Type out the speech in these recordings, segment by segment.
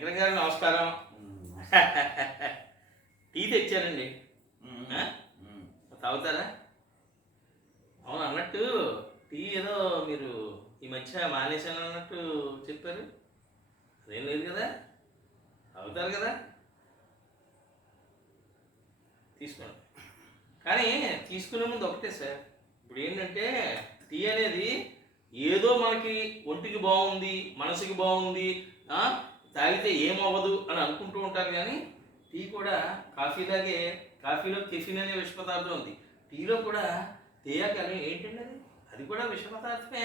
శంకర్ గారు నమస్కారం. టీ తెచ్చారండి? తాగుతారా? అవును అన్నట్టు టీ ఏదో మీరు ఈ మధ్య మానేశాను అన్నట్టు చెప్పారు. అదేం లేదు కదా? తాగుతారు కదా? తీసుకోండి. కానీ తీసుకునే ముందు ఒకటే సార్. ఇప్పుడు ఏంటంటే టీ అనేది ఏదో మనకి ఒంటికి బాగుంది మనసుకి బాగుంది తాగితే ఏమవ్వదు అని అనుకుంటూ ఉంటారు కానీ టీ కూడా కాఫీలాగే కాఫీలో కెఫిన్ అనే విష పదార్థం ఉంది. టీలో కూడా తేయాకని ఏంటండి అది? అది కూడా విష పదార్థమే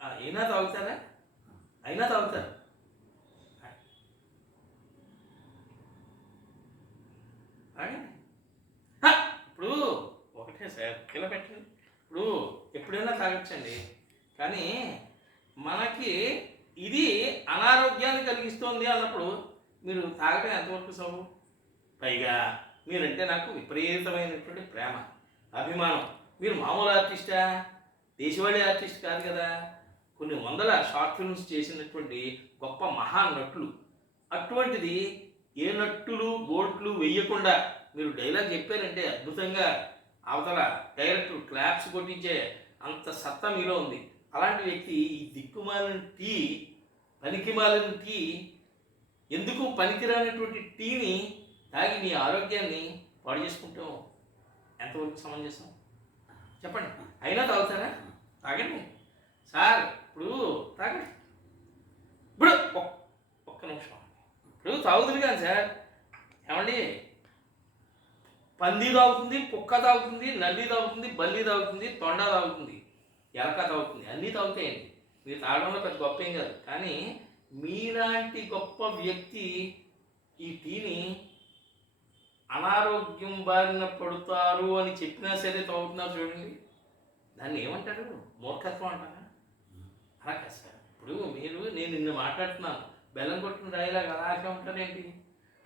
అయినా తాగుతారా? అయినా తాగుతారు! ఇప్పుడు ఒకటే సార్ ఇలా పెట్టండి. ఇప్పుడు ఎప్పుడైనా తాగొచ్చండి. కానీ మనకి ఇది అనారోగ్యాన్ని కలిగిస్తోంది అన్నప్పుడు మీరు తాగడం ఎంతవరకు సబు పైగా మీరంటే నాకు విపరీతమైనటువంటి ప్రేమ అభిమానం. మీరు మామూలు ఆర్టిస్టా? దేశవాళీ ఆర్టిస్ట్ కాదు కదా. కొన్ని వందల షార్ట్ ఫిల్మ్స్ చేసినటువంటి గొప్ప మహా నటులు. అటువంటిది ఏ నట్టులు బోట్లు వేయకుండా మీరు డైలాగ్ చెప్పారంటే అద్భుతంగా. అవతల డైరెక్టర్ క్లాప్స్ కొట్టించే అంత సత్తా మీలో ఉంది. అలాంటి వ్యక్తి ఈ దిక్కుమాలిన టీ పనికిమాలిన టీ ఎందుకు పనికిరానటువంటి టీని తాగి మీ ఆరోగ్యాన్ని పాడు చేసుకుంటాం ఎంతవరకు సమంజసం? చెప్పండి. అయినా తాగుతారా? తాగండి. సార్ ఇప్పుడు తాగండి. ఇప్పుడు ఒక్క నిమిషం. ఇప్పుడు తాగుతుంది కానీ సార్ ఏమండి? పంది తాగుతుంది కుక్క తాగుతుంది నల్లి తాగుతుంది బల్లి తాగుతుంది తొండ తాగుతుంది. ఎలక తాగుతుంది. అన్నీ తాగుతాయండి. మీరు తాగడంలో పెద్ద గొప్ప ఏం కాదు. కానీ మీలాంటి గొప్ప వ్యక్తి ఈ టీని అనారోగ్యం బారిన పడుతారు అని చెప్పినా సరే తాగుతున్నారు చూడండి. దాన్ని ఏమంటారు? మూర్ఖత్వం అంటారా? అలా కాదు సార్. ఇప్పుడు మీరు నేను నిన్న మాట్లాడుతున్నాను. బెల్లం కొట్టిన రాయిలాగా అలాగే ఉంటారేంటి?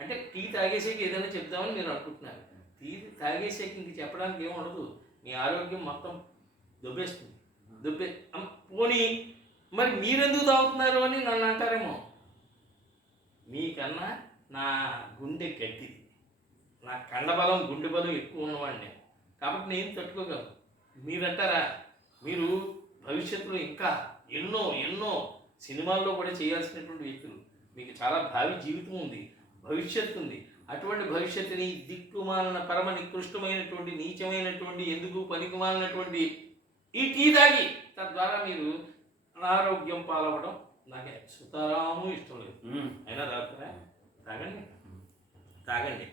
అంటే టీ తాగేసేకి ఏదైనా చెప్దామని మీరు అనుకుంటున్నారు. టీ తాగేసేకి ఇంక చెప్పడానికి ఏమి ఉండదు. మీ ఆరోగ్యం మొత్తం దుబ్బేస్తుంది. దుబ్బే. పోనీ మరి మీరెందుకు తాగుతున్నారు అని నన్ను అంటారేమో. మీకన్నా నా గుండె గట్టిది. నా కండబలం గుండె బలం ఎక్కువ ఉన్నవాడిని కాబట్టి నేను తట్టుకోగలను. మీరంటారా? మీరు భవిష్యత్తులో ఇంకా ఎన్నో ఎన్నో సినిమాల్లో కూడా చేయాల్సినటువంటి వ్యక్తులు. మీకు చాలా భావి జీవితం ఉంది భవిష్యత్తు ఉంది. అటువంటి భవిష్యత్తుని దిక్కుమాలిన పరమ నికృష్టమైనటువంటి నీచమైనటువంటి ఎందుకు పనికిమాలినటువంటి ఈ టీ తాగి తద్వారా మీరు అనారోగ్యం పాలవడం నాకు సుతరాము ఇష్టం లేదు. అయినా తాగుతారా? తాగండి. తాగండి.